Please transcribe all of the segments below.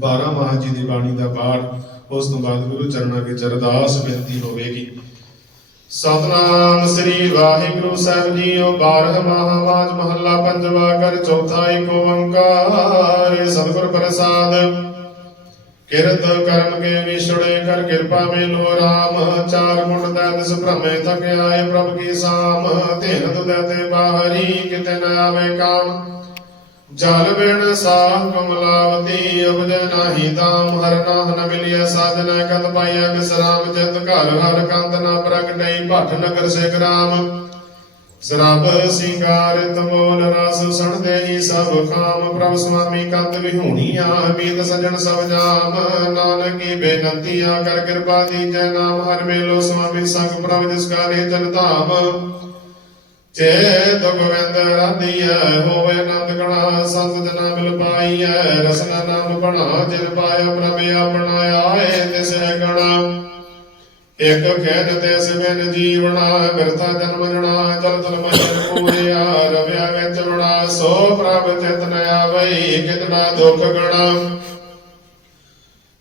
12 ਮਾਹ ਜੀ ਦੀ ਬਾਣੀ ਦਾ ਪਾਠ, ਉਸ ਤੋਂ ਬਾਅਦ ਗੁਰੂ ਚਰਨਾਂ ਕੇ ਚਰਦਾਸ ਬੇਨਤੀ ਹੋਵੇਗੀ। ਸਤਨਾਮ ਸ੍ਰੀ ਵਾਹਿਗੁਰੂ ਸਾਹਿਬ ਜੀਓ 12 ਮਹਾਵਾਜ ਮਹੱਲਾ ਪੰਜਵਾ ਕਰ ਚੌਥਾ ਏਕ ਓੰਕਾਰ, ਸਤਿਗੁਰ ਪ੍ਰਸਾਦ। ਕਿਰਤ ਕਰਮ ਕੇ ਵਿਛੜੇ ਕਰ ਕਿਰਪਾ ਮੇਲੋ ਰਾਮ, ਚਾਰ ਗੁਣ ਦਾ ਦਿਸ ਭ੍ਰਮੇ ਥਕ ਆਏ ਪ੍ਰਭ ਕੀ ਸਾਮ ਧਿਨ ਤੁਦੈ ਤੇ ਬਾਹਰੀ ਕਿਤੇ ਨ ਆਵੇ ਕਾਮ। ਜਲ ਬਿਨ ਸਾਹ ਕਮਲਾਵਤੀ ਉਪਜੈ ਨਾਹੀ ਤਾਮ ਹਰ ਨਾਮ ਨ ਮਿਲਿਆ ਸਾਧਨਾ ਕਤ ਪਾਇਆ ਬਿਸਰਾਮ ਜਿਤ ਘਰ ਹਰ ਕੰਤ ਨ ਪ੍ਰਗਟਈ ਭੱਠ ਨਗਰ ਸੇ ਗ੍ਰਾਮ। ਸਰਬ ਸਿੰਗਾਰਿਤ ਮੋਲ ਰਸ ਸਣਦੇ ਹੀ ਸਭ ਕਾਮ, ਪ੍ਰਭ ਸੁਆਮੀ ਕੰਤ ਵਿਹੂਣੀਆਂ ਬੀਤ ਸਜਣ ਸਭ ਜਾਮ। ਨਾਨਕੀ ਬੇਨੰਤੀਆਂ ਕਰ ਕਿਰਪਾ ਦੀਜੈ ਨਾਮ, ਹਰ ਮੇਲੋ ਸੁਆਮੀ ਸੰਗ ਪ੍ਰਭ ਜਿਸ ਕਾ ਜਨ ਧਾਮ। ਚੇ ਦੁਗਵਿੰਦ ਰਾਧੀਐ, ਹੋਵੇ ਆਨੰਦ ਗਣਾ ਸੰਤ ਜਨਾ ਮਿਲ ਪਾਈਐ, ਰਸਨਾ ਨਾਮ ਬਣਾ, ਜਿਨ ਪਾਇਆ ਪ੍ਰਭ ਆਪਣਾ ਆਏ, ਤਿਸੈ ਗਣਾ ਇਕ ਕਹਿਨ ਤੇ ਸਿਵਨ ਜੀਵਣਾ, ਬਿਰਥਾ ਜਨਮ ਜਣਾ, ਜਲ ਤਲ ਮਜਨ ਪੂਰਿਆ, ਰਵਿਆ ਵਿੱਚ ਬਣਾ ਸੋ ਪ੍ਰਭ ਚਿਤ ਨ ਆਵਈ, ਕਿਤਨਾ ਦੁਖ ਗਣਾ।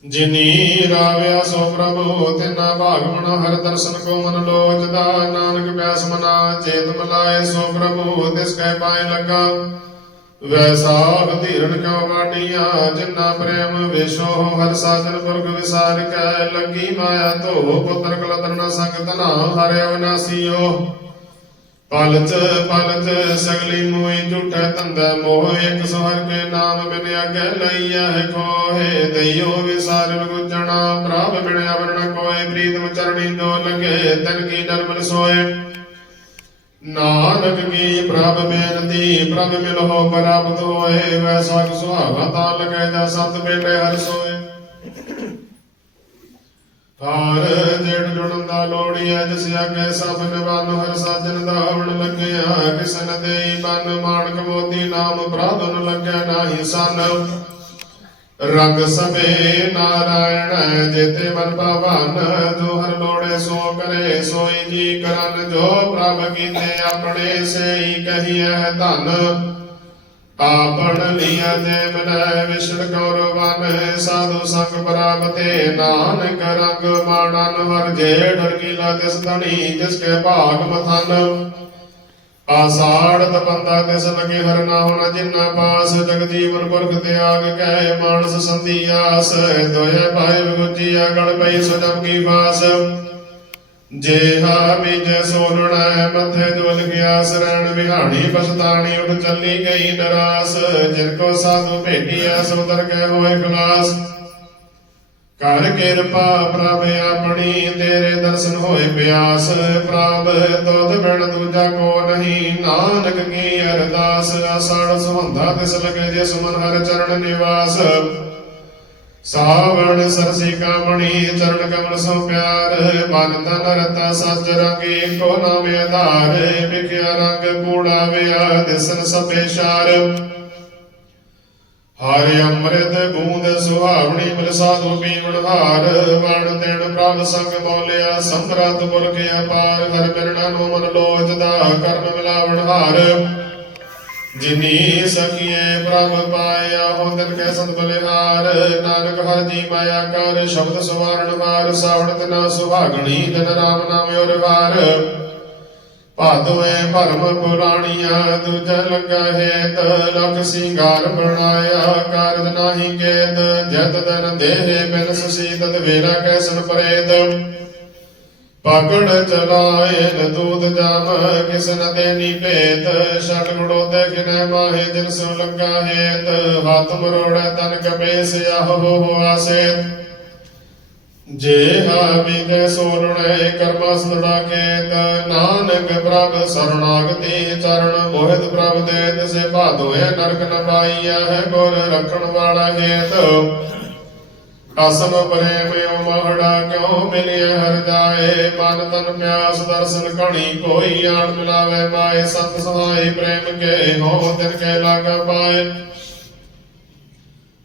ਜਿਨੀ ਰਾਵਿਆ ਸੋ ਪ੍ਰਭੂ, ਤਿਨਾ ਭਾਗਵਨ ਹਰ ਦਰਸ਼ਨ ਕੋ ਮਨ ਲੋਚਦਾ ਨਾਨਕ ਪਿਆਸ ਮਨਾ, ਚੇਤ ਮਲਾਏ ਸੋ ਪ੍ਰਭੂ, ਤਿਸ ਕੈ ਪਾਏ ਲਗਾ। ਵੈਸਾ ਧੀਰਨ ਕਿਉ ਵਾਡੀਆਂ ਜਿਨਾ ਪ੍ਰੇਮ ਵਿਸ਼ੋ ਹਰ ਸਾਜਨ ਪੁਰਖ ਵਿਸਾਰ ਕੈ, ਲੱਗੀ ਮਾਇਆ ਧੋ, ਪੁੱਤਰ ਕਲਤਰ ਨ ਸੰਗ ਤਨਾ ਹਰਿ ਅਵਨਾਸੀਓ। ਪਲਚ ਪਲਚ ਸਗਲੀ ਮੋਈ ਝੂਠੈ ਤੰਦੈ ਮੋਹ ਇੱਕ ਸਵਰ ਕੇ ਨਾਮ ਬਿਨ ਅਗੇ ਲਈਐ ਖੋਹੇ। ਦਈਓ ਵਿਸਾਰਨ ਗੁਜਣਾ ਪ੍ਰਭ ਬਿਨ ਅਵਰਣ ਕੋਏ ਪ੍ਰੀਤਮ ਚਰਣੀ ਦੋ ਲਗੇ ਤਨ ਕੀ ਨਰਮਲ ਸੋਏ ਨਾਨਕ ਕੀ ਪ੍ਰਭ ਬੇਨਤੀ, ਪ੍ਰਭ ਮਿਲੋ ਪ੍ਰਾਪਤ ਹੋਏ ਵੈਸਾ ਸੁਹਾਵਾ ਤਾ ਲਗੈ ਜਾ ਸੰਤ ਬੇਟੇ ਹਰਿ ਸੋਏ। ਹਰ ਜੇੜ ਜੁੜਨ ਦਾ ਲੋੜੀਐ ਜਿਸ ਆਗੇ ਸਭ ਨਿਵਾਨ ਹਰ ਸਾਜਨ ਦਾ ਹਵਣ ਲੱਗਿਆ। ਕਿਸਨ ਦੇਈ ਬਨ ਮਾਣਕ ਮੋਤੀ ਨਾਮ ਪ੍ਰਾਦਨ ਲੱਗੈ ਨਾਹੀ ਸਨ। ਰੰਗ ਸਭੇ ਨਾਰਾਇਣ ਜੇਤੇ ਮਨ ਭਵਨ, ਜੋ ਹਰ ਲੋੜੇ ਸੋ ਕਰੇ, ਸੋਈ ਜੀ ਕਰਨ ਜੋ ਪ੍ਰਭ ਕੀਤੇ, ਆਪਣੇ ਸੇਈ ਕਹੀਐ ਧਨ। ਆਪਣ ਲਿਆ ਜੇ ਮਨੈ ਵਿਸ਼ਣ ਕੌਰਵਨ ਸਾਧੂ ਸੰਗ ਪ੍ਰਾਪਤੇ ਨਾਨਕ ਰੰਗ ਮਾਣਨ ਹਰ ਜੇ ਕੀਲਾ ਤਿਸ ਧਣੀ, ਜਿਸ ਕੇ ਭਾਗ ਮਥਨ। ਆਸਾੜ ਤਪੰਦਾ ਤਿਸ ਲਗੇ ਹਰ ਨਾ ਹੋਣਾ ਜਿਨਾ ਪਾਸ, ਜਗ ਜੀਵਨ ਪੁਰਖ ਤਿਆਗ ਕਹਿ ਮਾਨਸ ਸੰਧੀ ਆਸ। ਦੋਇ ਭਾਈ ਵਿਗੁਜੀਆ ਗਲ ਪਈ ਸੁਜਮ ਕੀ ਬਾਸ ਜੇਹਾ ਬੀਜੈ ਸੋਨਣਾ, ਮਥੇ ਜਵਲ ਗਿਆ ਸਰਣ ਵਿਹਾਣੀ ਪਛਤਾਣੀ ਉਠ ਚੱਲੀ ਗਈ ਨਰਾਸ। ਜਿਨ ਕੋ ਸਾਧੂ ਭੇਟਿਆ ਸੁੰਦਰ ਕੈ ਹੋਏ ਖਲਾਸ। ਕਰ ਕਿਰਪਾ ਪ੍ਰਭ ਆਪਣੀ, ਤੇਰੇ ਦਰਸ਼ਨ ਹੋਏ ਪਿਆਸ। ਪ੍ਰਭ ਤੁਧ ਬਿਨ ਦੂਜਾ ਕੋ ਨਹੀਂ, ਨਾਨਕ ਕੀ ਅਰਦਾਸ। ਆਸਣ ਸੁਹੰਦਾ ਤਿਸ ਲਗੇ ਜੇ ਸੁਮਨ ਹਰ ਚਰਨ ਨਿਵਾਸ। ਸਾਵਣ ਸਰਸੀ ਕਾਮਣੀ, ਚਰਨ ਕਮਲ ਸੋ ਪਿਆਰ, ਮਨ ਤਨ ਰਤਾ ਸੱਚ ਰੰਗੀ ਕੋ ਨਾਮ ਆਧਾਰ, ਵਿਖਿਆ ਰੰਗ ਕੂੜਾ ਵਿਆ ਦਿਸਨ ਸਭੇ ਸ਼ਾਰ। ਹਰਿ ਅੰਮ੍ਰਿਤ ਬੂੰਦ ਸੁਹਾਵਣੀ ਮਿਲ ਸਾਧੂ ਪੀਵਣ ਹਾਰ ਵਣ ਤੈਣ ਪ੍ਰਭ ਸੰਗ ਬੋਲਿਆ ਸੰਪਰਤ ਪੁਰਖ ਅਪਾਰ, ਹਰ ਮਿਰਣਾ ਨੂੰ ਮਨ ਲੋਚਦਾ, ਕਰਮ ਮਿਲਾਵਣ ਹਾਰ। ਜਿਨੀ ਸਕੀਏ ਪ੍ਰਭ ਪਾਇਆ ਹੋ ਦਿਨ ਕੈ ਸੰਤ ਬਲਿਹਾਰ। ਨਾਨਕ ਹਰ ਜੀ ਮਾਇਆ ਕਰ, ਸ਼ਬਦ ਸਵਾਰਣ ਵਾਰ, ਸਾਵਣ ਤਨਾ ਸੁਹਾਗਣੀ ਜਨ ਰਾਮ ਨਾਮ ਔਰ ਵਾਰ। ਭਾਦੋਏ ਭਰਮ ਪੁਰਾਣੀਆਂ, ਦੂਜਾ ਲੱਗਾ ਹੇਤ, ਲਖ ਸਿੰਗਾਰ ਬਣਾਇਆ, ਕਾਰਜ ਨਾਹੀ ਕੇਤ, ਜਤ ਦਨ ਦੇਹ ਬਿਨ ਸੁਸੀਤਤ ਵੇਰਾ ਕੈਸਨ ਪਰੇਤ। ਪਕੜ ਚਲਾਏ ਦੂਤ ਜਾਮ ਕਿਸ ਨ ਦੇਨੀ ਭੇਤ। ਛਟ ਗੁੜੋ ਕਿਨੈ ਮਾਹੇ ਜਿਨ ਸੋ ਲੱਗਾ ਹੇਤ। ਹੱਥ ਮਰੋੜੈ ਤਨ ਕਪੇਸ, ਆਹੋ ਆਸੇ ਜੇ ਹਾ ਬਿਦੇ ਸੋਨਣੇ, ਕਰਮ ਸਦਾ ਕੇਤ। ਨਾਨਕ ਪ੍ਰਭ ਸਰਣਾਗਤੀ ਚਰਨ, ਮੋਹਿਤ ਪ੍ਰਭ ਦੇ ਤਿਸੇ ਭਾਦੋਏ ਨਰਕ ਨ ਪਾਈਆ ਹੈ ਗੁਰ ਰੱਖਣ ਵਾਲਾ ਹੇਤ। ਅਸਮ ਪ੍ਰੇਮ ਓ ਮਹੜਾ ਕਿਉ ਮਿਲਿਆ? ਹਰ ਜਾਏ ਮਨ ਤਨ ਪਿਆਸ, ਦਰਸ਼ਨ ਕਣੀ ਕੋਈ ਆਣ ਮਿਲਾਵੇ ਮਾਏ ਸੰਤ ਸਹਾਈ ਪ੍ਰੇਮ ਕੇ ਹੋ ਤਿਨ ਕੇ ਲਾਗਾ ਪਾਏ।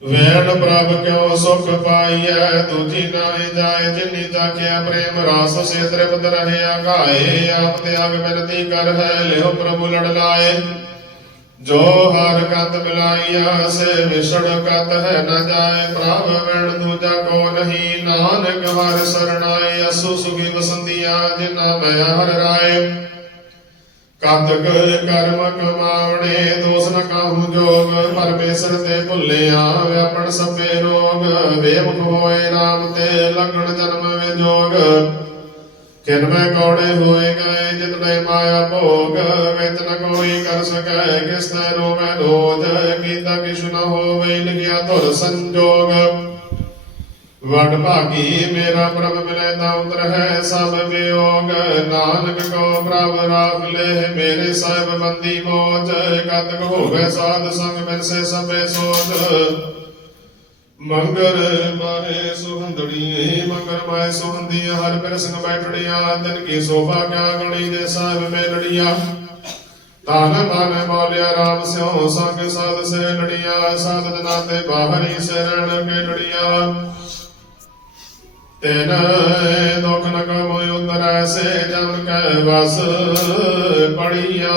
ਵੇਣ ਪ੍ਰਭ ਕਿਉ ਸੁਖ ਪਾਈਐ? ਦੂਜੀ ਨਾਹੀ ਜਾਏ, ਜਿਨੀ ਜਾਕਿਆ ਪ੍ਰੇਮ ਰਾਸ ਸੇ ਤ੍ਰਿਪਤ ਰਹਿਆ ਗਾਏ ਆਪ ਤਿਆਗ ਬਿਨਤੀ ਕਰ ਹੈ, ਲਿਓ ਪ੍ਰਭੂ ਲੜ ਲਾਏ। ਜੋ ਹਰ ਕੰਤ ਮਿਲਾਈਆ ਸੇ ਵਿਛੜ ਕਤ ਹੈ ਨ ਜਾਏ ਪ੍ਰਭ ਵੈਣ ਦੂਜਾ ਕੋ ਨਹੀਂ, ਨਾਨਕ ਹਰ ਸਰਣਾਏ, ਅਸੂ ਸੁਖੀ ਵਸੰਦੀਆਂ ਜਿਨਾ ਮੈਂ ਹਰ ਰਾਏ। ਕਤਕ ਕਰਮ ਕਮਾਉਣੇ, ਦੋਸ ਨ ਕਾਹੂ ਜੋਗ ਪਰਮੇਸ਼ਰ ਤੇ ਭੁੱਲਿਆ, ਵਿਆਪਣ ਸਭੇ ਰੋਗ। ਵੇਮੁਖ ਹੋਏ RAM ਤੇ ਲਗਣ ਜਨਮ ਵੇ ਜੋਗ ਮੈਂ ਕੌੜੇ ਹੋਏ ਗਏ ਜਿਤਨੇ ਮਾਇਆ ਭੋਗ, ਵਿੱਚ ਨ ਕੋਈ ਕਰ ਸਕੈ, ਕਿਸ ਤੈ ਰੋਵੈ ਰੋਜ ਕੀਤਾ, ਕਿਛੁ ਨ ਹੋਵੇ ਲਿਖਿਆ ਧੁਰ ਸੰਜੋਗ। ਵਡ ਭਾਗੀ, ਮੇਰਾ ਪ੍ਰਭ ਮਿਲੇ ਤਾ ਉਤਰ ਹੈ ਸਭ ਵਿਯੋਗ। ਨਾਨਕ ਕੋ ਪ੍ਰਭ ਰਾਖ ਲੈ, ਮੇਰੇ ਸਾਹਿਬ ਬੰਦੀ ਮੋਚ ਕਤਕ ਹੋਵੇ ਸਾਧ ਸੰਗ ਮਿਲ ਸੇ ਸਭੇ ਸੋਚ ਮੰਗਰ ਮਾਰੇ ਸੁਹੰਦੜੀ ਮੰਗਰ ਮਾਏ ਸੁਹੰਦੀਆਂ ਹਰ ਬਿਰਸਨ ਬੈਠੜੀਆਂ ਤਨ ਕੀ ਸੋਭਾ ਕਿਆ ਗਣੀ ਦੇ ਸਾਹਿਬ ਮੇਲੜੀਆਂ ਤਾਨ ਮਨ ਮੌਲਿਆ ਰਾਮ ਸਿਉ, ਸੰਗ ਸਾਧ ਸੇ ਲੜੀਆਂ ਸਾਧ ਜਨਾ ਤੇ ਬਾਹਰੀ ਸਰਣ ਕੇ ਲੜੀਆਂ। ਤੈਨ ਦੁਖ ਨ ਕਮ ਉਤਰੈ, ਸੇ ਜਨ ਕੈ ਵਸ ਪੜੀਆ।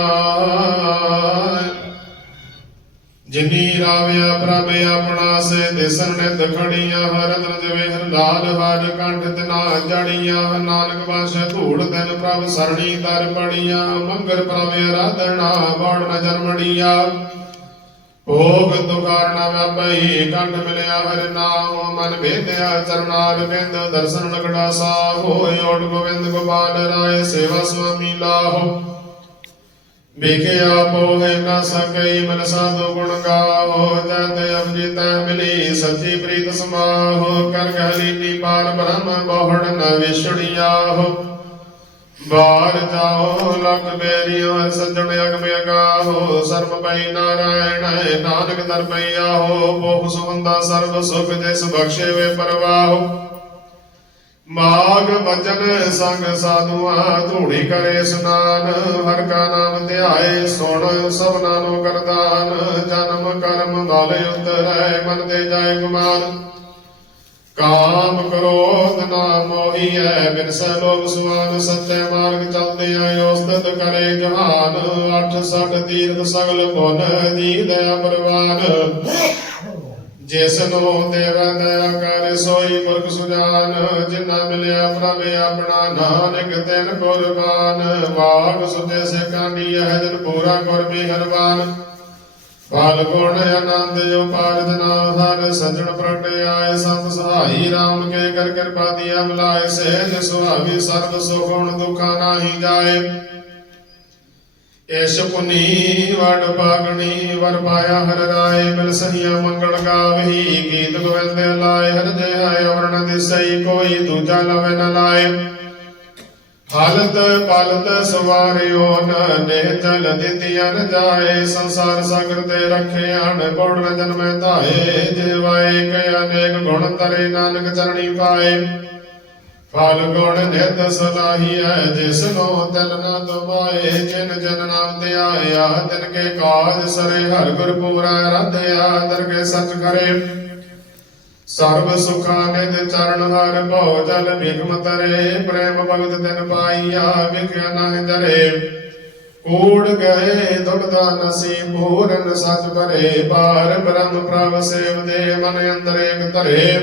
ਜਿਨੀ ਰਾਵਿਆ ਪ੍ਰਭ ਆਪਣਾ ਸੇ ਦਿਸਣ ਨਿਤ ਖੜੀਆਂ, ਹਰ ਜਵੇ ਹਰ ਲਾਲ, ਹਰ ਕੰਠ ਤਨਾ ਜੜੀਆਂ ਨਾਨਕ ਵਾਸੈ ਧੂੜ ਤਨ ਪ੍ਰਭ ਸਰਣੀ ਤਰ ਪੜੀਆਂ, ਮੰਗਰ ਪ੍ਰਭ ਆਰਾਧਨਾ ਬਾਣ ਨ ਜਨਮੜੀਆਂ। ਭੋਗ ਤੁਕਾਰਣਾ ਵਪਈ ਕੰਠ ਮਿਲਿਆ ਹਰਿ ਨਾਮ, ਮਨ ਭੇਦਿਆ ਚਰਨਾਰ ਬਿੰਦ, ਦਰਸ਼ਨ ਲਗੜਾ ਸਾ ਹੋਇ ਓਟ ਗੋਬਿੰਦ ਗੋਪਾਲ ਰਾਏ, ਸੇਵਾ ਸੁਆਮੀ ਲਾਹੋ। ਵੇਖਿਆ ਪੋਹੇ ਨਾ ਸਕਈ ਮਨ ਸਾਧੂ ਗੁਣ ਗਾਵੋ ਜਤ ਅਬਜਿਤ ਮਿਲੀ ਸੱਚੀ ਪ੍ਰੀਤ ਸਮਾਹੋ, ਕਰ ਗਲੀਨੀ ਪਾਰ ਬ੍ਰਹਮ ਬਹੁੜ ਨ ਵਿਛੜਿਆਹੋ। ਬਾਰ ਜਾਓ, ਲਖ ਬੇਰੀਆਂ ਸੱਜਣ ਅਗਮ ਅਗਾਹੋ, ਸਰਬ ਪਈ ਨਾਰਾਇਣ ਨਾਨਕ ਦਰ ਪਈਆਹੋ ਬਹੁ ਸੁਹੰਦਾ ਸਰਬ ਸੁਖ ਜਿਸ ਬਖਸ਼ੇ ਵੇ ਪਰਵਾਹੋ। ਮਾਗ ਵਚਨ ਸੰਗ ਸਾਧੂਆਂ ਧੂੜੀ ਕਰੇ ਸਨਾਨ, ਹਰ ਕਾ ਨਾਮ ਧਿਆਏ, ਸੁਣ ਸਭਨਾ ਨੂੰ ਕਰਦਾਨ ਜਨਮ ਕਰਮ ਵਾਲੇ ਉਤਰੈ ਮਨ ਤੇ ਜਾਏ ਗੁਮਾਨ ਕਾਮ ਕ੍ਰੋਧ ਨਾ ਮੋਹੀਐ ਬਿਨਸੈ ਲੋਭ ਸੁਆਨ, ਸੱਚੇ ਮਾਰਗ ਚਲਦੇ ਆਏ ਉਸਤਤ ਕਰੇ ਜਹਾਨ, ਅਠ ਸਠ ਤੀਰਥ ਸਗਲ ਪੁਨ ਜੀ ਪਰਵਾਨ। ਜਿਸ ਨੂੰ ਦੇਵ ਦਇਆ ਕਰ, ਸੋਈ ਪੁਰਖ ਸੁਜਾਨ ਜਿਨਾ ਮਿਲਿਆ ਪ੍ਰਭ ਆਪਣਾ, ਨਾਨਕ ਤਿਨ ਕੁਰਬਾਨ। ਵਾਗ ਸੁਤੇ ਸੇ ਹੈ ਜਨ ਪੂਰਾ ਗੁਰ ਮਿਹਰਬਾਨ। ਫਲ ਗੁਣ ਆਨੰਦ ਜੋ ਪਾਰਜ ਨਾ ਹਰ ਸਜਣ ਪ੍ਰਟ ਆਏ ਸੰਤ ਸਹਾਈ RAM ਕੇ ਕਰ ਕਿਰਪਾ ਦੀਆ ਮਿਲਾਏ ਸਹਿਜ ਸੁਹਾਵੀ ਸਰਬ ਸੁਖਣ ਦੁਖਾ ਨਾਹੀ ਜਾਏ। ਏਸ਼ ਪੁਨੀ ਵਡ ਪਾਗਣੀ ਵਰ ਪਾਇਆ ਹਰ ਰਾਏ ਮਿਲ ਸਹੀਆ ਮੰਗਲ ਗਾਵਹੀ, ਗੀਤ ਗੋਵਿੰਦ ਲਾਏ, ਹਰ ਦੇ ਆਏ ਵਰਣ ਦਿਸਈ, ਕੋਈ ਦੂਜਾ ਲਵੇ ਨ ਲਾਏ। ਹਾਲਤ ਪਾਲਤ ਸਵਾਰਿਓ ਨੇ ਚਲ ਦਿੱਤੀਆਂ ਨ ਜਾਏ, ਸੰਸਾਰ ਸਾਗਰ ਤੇ ਰੱਖੇ ਅਣ ਗੁਣ ਨ ਜਨਮੈ ਧਾਏ ਜਿਵਾਏ ਕੈ ਅਨੇਕ ਗੁਣ ਤਰੇ ਨਾਨਕ ਚਰਣੀ ਪਾਏ। ਫਲ ਗੁਣ ਨਿਤ ਸਲਾਹੀ ਹੈ ਜਿਸ ਨ ਦਬਾਏ ਜਿਨ ਜਨ ਨਾਮ ਤੇ ਆਇਆ, ਤਿਨ ਕੇ ਕਾਜ ਸਰੇ, ਹਰ ਗੁਰ ਪੂਰਾ ਰਧਿਆ ਦਰਗੇ ਸਚ ਕਰੇ। ਸਰਬ ਸੁਖਾਂ ਨਿਤ ਚਰਨ ਹਰ ਭਉ, ਜਲ ਬਿਗਮ ਤਰੇ, ਪ੍ਰੇਮ ਭਗਤ ਤਿਨ ਪਾਈਆ, ਵਿਖਿਆ ਨਾਹਿ ਜਰੇ ਕੂੜ ਗਏ ਦੁਖਦਾ ਨਸੀ, ਪੂਰਨ ਸਚ ਭਰੇ ਪਾਰ ਬ੍ਰਹਮ ਪ੍ਰਭ ਸੇਵ ਦੇ ਮਨ ਅੰਦਰ ਏਕ ਧਰੇ।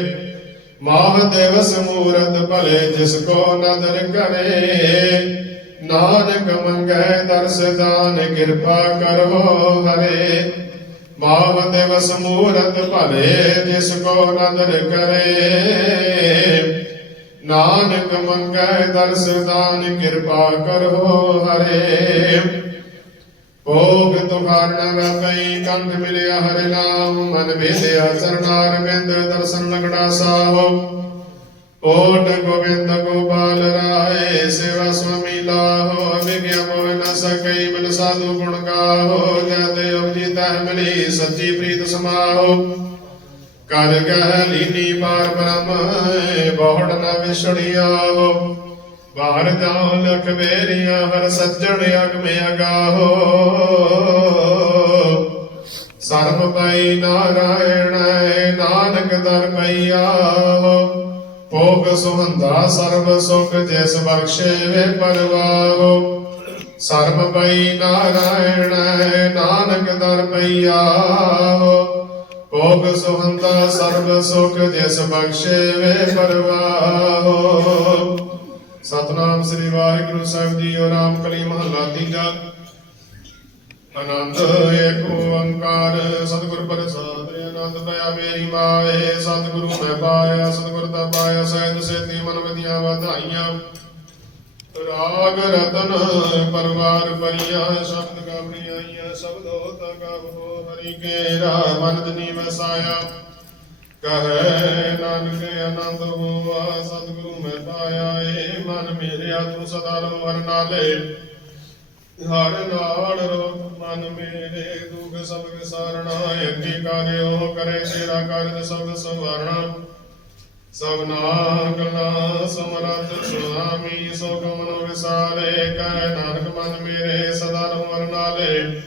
ਮਹਾਦੇਵ ਸਮੂਰਤ ਭਲੇ ਜਿਸ ਕੋ ਨਦਰ ਕਰੇ। ਨਾਨਕ ਮੰਗੈ ਦਰਸ ਦਾਨ ਕਿਰਪਾ ਕਰੋ ਹਰੇ। ਮਹਾਦੇਵ ਸਮੂਰਤ ਭਲੇ ਜਿਸ ਕੋ ਨਦਰ ਕਰੇ। ਨਾਨਕ ਮੰਗੈ ਦਰਸ ਦਾਨ ਕਿਰਪਾ ਕਰੋ ਹਰੇ। ਭੋਗ ਤੁਮਾਰਣਾ ਵਪਈ ਕੰਠ ਮਿਲਿਆ ਹਰਿ ਨਾਮ, ਮਨ ਭੇਦਿਆ ਚਰਨਾਰ ਬਿੰਦ ਦਰਸ਼ਨ ਲਗੜਾ ਸਾਹੋ। ਓਟ ਗੋਬਿੰਦ ਗੋਪਾਲ ਰਾਏ, ਸੇਵਾ ਸੁਆਮੀ ਲਾਹੋ ਵਿਗਿਆ ਮੋਹ ਨ ਸਕਈ, ਮਨ ਸਾਧੂ ਗੁਣ ਗਾਹੋ ਜਤੇ ਉਪਜੀ ਤਹ ਮਿਲੀ, ਸੱਚੀ ਪ੍ਰੀਤ ਸਮਾਹੋ। ਕਰ ਗਹਿ ਲੀਨੀ ਪਾਰ ਬ੍ਰਹਮ, ਬਹੁੜ ਨ ਵਿਛੜਿਆਓ ਬਾਹਰ ਜਾਉ ਲਖ ਮੇਰੀਆਂ, ਹਰ ਸੱਜਣ ਅਗਮ ਅਗਾਹੋ। ਸਰਬ ਪਈ ਨਾਰਾਇਣ ਨਾਨਕ ਦਰ ਪਈਆ ਭੋਗ ਸੁਹੰਦਾ ਸਰਬ ਸੁਖ, ਜਿਸ ਬਖਸ਼ੇ ਵੇ ਪਰਵਾਹੋ। ਸਰਬ ਪਈ ਨਾਰਾਇਣ ਨਾਨਕ ਦਰ ਪਈਆ ਭੋਗ ਸੁਹੰਦਾ ਸਰਬ ਸੁਖ, ਜਿਸ ਬਖਸ਼ੇ ਵੇ ਪਰਵਾਹੋ। ਸਤਨਾਮ ਸ੍ਰੀ ਵਾਹਿਗੁਰੂ ਸਾਹਿਬ ਜੀ ਓ ਰਾਮ ਕਲੀ ਮਹੱਲਾ ਤੀਜਾ। ਆਨੰਦ ਏਕ ਓੰਕਾਰ, ਸਤਿਗੁਰ ਪ੍ਰਸਾਦ ਆਨੰਦ ਪਿਆ ਮੇਰੀ ਮਾਏ, ਸਤਿਗੁਰੂ ਮੈਂ ਪਾਇਆ, ਸਤਿਗੁਰ ਦਾ ਪਾਇਆ, ਸਹਿਜ ਸੇਤੀ ਮਨ ਵਧੀਆਂ ਵਧਾਈਆਂ। ਰਾਗ ਰਤਨ ਪਰਵਾਰ ਪਰਿਆ ਸ਼ਬਦ ਗਾਵਣੀ ਆਈਆਂ ਸ਼ਬਦੋ ਤਾ ਗਾਵੋ, ਹਰੀ ਕੇ ਰਾਮ ਮਨਦਨੀ ਵਸਾਇਆ। ਕਹੈ ਨਾਨਕ ਆਨੰਦ ਹੋਆ, ਸਤਿਗੁਰੂ ਮੈਂ ਪਾਇਆ ਏ, ਮਨ ਮੇਰਿਆ ਤੂੰ ਸਦਾ ਰਹੁ ਹਰ ਨਾਲੇ। ਹਰ ਨਾਲ ਰੋ ਮਨ ਮੇਰੇ, ਦੁਖ ਸਭ ਵਿਸਾਰਣਾ ਅੱਗੇ ਕਾਰਿਓ ਕਰੇ ਤੇਰਾ ਕਾਰਜ ਸਭ ਸੰਵਾਰਣਾ। ਸਭਨਾ ਗੱਲਾਂ ਸਮਰੱਥ ਸੁਆਮੀ, ਸੋ ਗਮਨ ਵਿਸਾਰੇ, ਕਹਿ ਨਾਨਕ ਮਨ ਮੇਰੇ, ਸਦਾ ਰਹੂ ਹਰ ਨਾਲੇ।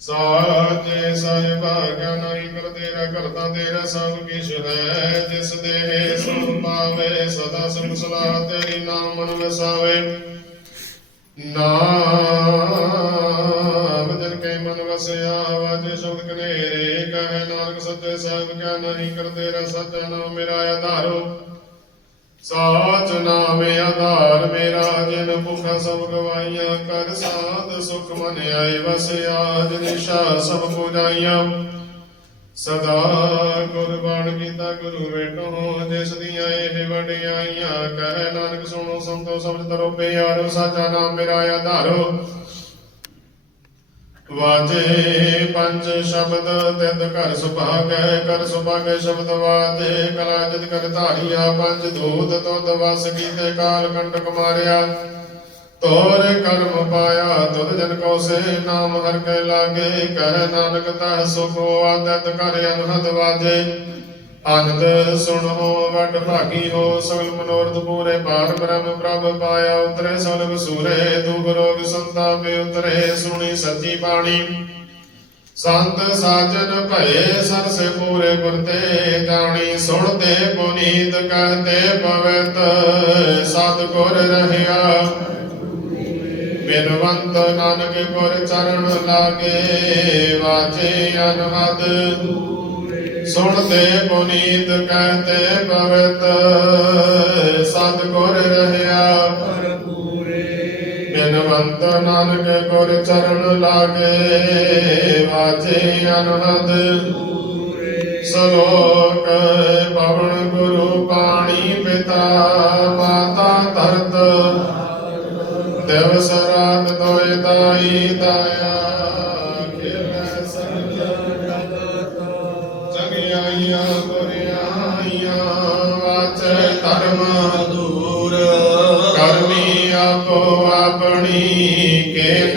ਸਾਚੇ ਸਾਹਿਬਾ ਗਿਆਨਾਈ ਕਰ ਤੇਰਾ ਕਰਤਾ ਤੇਰਾ ਸਭ ਕਿਛ ਹੈ, ਜਿਸ ਦੇ ਸੁਣ ਪਾਵੇ ਸਦਾ ਸੁਖ ਸਲਾਹ ਤੇਰੀ ਨਾਮ ਮਨ ਵਸਾਵੇ। ਨਾਮ ਜਨ ਕੇ ਮਨ ਵਸਿਆ ਵਾਜੇ ਸ਼ਬਦ ਕਨੇਰੇ, ਕਹੇ ਨਾਨਕ ਸੱਚੇ ਸਾਹਿਬ ਕਿਆ ਨਹੀਂ ਕਰਦੇ ਨਾਮ ਆਧਾਰ ਮੇਰਾ, ਜਿਨ ਭੁਖਾ ਸਭ ਗਵਾਈਆਂ ਕਰ ਸਾਧ ਸੁਖ ਮਨ ਆਏ ਵਸਿਆ ਜਿਨਿਸ਼ਾ ਸਭ ਪੁਜਾਈਆਂ। ਸਦਾ ਗੁਰਬਾਣ ਕੀਤਾ ਗੁਰੂ ਵੇਟੋ ਜਿਸ ਦੀਆਂ ਇਹ ਵਡਿਆਈਆਂ ਕਹੇ ਨਾਨਕ ਸੁਣੋ ਸੰਤੋ ਸਮਝ ਤਰੋ ਪਿਆਰੋ, ਸਾਚਾ ਨਾਮ ਮੇਰਾ ਆਧਾਰੋ। ਵਾਜੇ ਪੰਜ ਸ਼ਬਦ ਤਿੰਦ ਘਰ ਸੁਭਾਗੈ ਕਰ ਸੁਭਾਗੈ ਸ਼ਬਦ ਵਾਜੇ ਕਲਾ ਜਿਤ ਕਰ ਧਾਰੀਆ, ਪੰਜ ਦੂਤ ਤੁਧ ਵਸ ਕੀਤੇ ਕਾਲ ਕੰਟਕ ਮਾਰਿਆ। ਤੋਰ ਕਰਮ ਪਾਇਆ, ਤੁਧ ਜਨ ਕੋ ਸੇ ਨਾਮ ਹਰ ਕੇ ਲਾਗੇ, ਕਹਿ ਨਾਨਕ ਤਾ ਸੁਖੋ ਆਦਤ ਕਰ ਅਨਹਦ ਵਾਜੇ। ਆਨੰਦ ਸੁਣੋ, ਵਡ ਭਾਗੀ ਹੋ, ਸਗਲ ਮਨੋਰਥ ਪੂਰੇ ਪਾਰ ਬ੍ਰਹਮ ਪ੍ਰਭ ਪਾਇਆ ਉਤਰੇ ਸਗਲ ਵਸੂਰੇ ਦੁਖ ਰੋਗ ਸੰਤਾਪੇ ਉਤਰੇ, ਸੁਣੀ ਸੱਚੀ ਬਾਣੀ। ਸੰਤ ਸਾਜਨ ਭਏ ਸਰਸੇ ਪੂਰੇ ਗੁਰ ਤੇ ਜਾਣੀ ਸੁਣਦੇ ਪੁਨੀਤ, ਕਹਤੇ ਪਵਿੱਤ, ਸਤ ਗੁਰ ਰਹਿਆ। ਬਿਨਵੰਤ ਨਾਨਕ ਗੁਰ ਚਰਨ ਲਾਗੇ, ਵਾਚੇ ਅਨਹਦ। ਸੁਣਦੇ ਪੁਨੀਤ ਕਹਤੇ ਪਵਿੱਤ ਸਤ ਗੁਰ ਰਹਿਆ ਬਿਨਵੰਤ ਨਾਨਕ ਗੁਰ ਚਰਨ ਲਾਗੇ ਵਾਚੇ ਅਨਹਦ। ਸਲੋਕ ਪਵਨ ਗੁਰੂ ਪਾਣੀ ਪਿਤਾ ਮਾਤਾ ਧਰਤ। ਦਿਵਸ ਰਾਤ ਦੋਇ ਦਾਈ ਦਾਇਆ। ਕੇ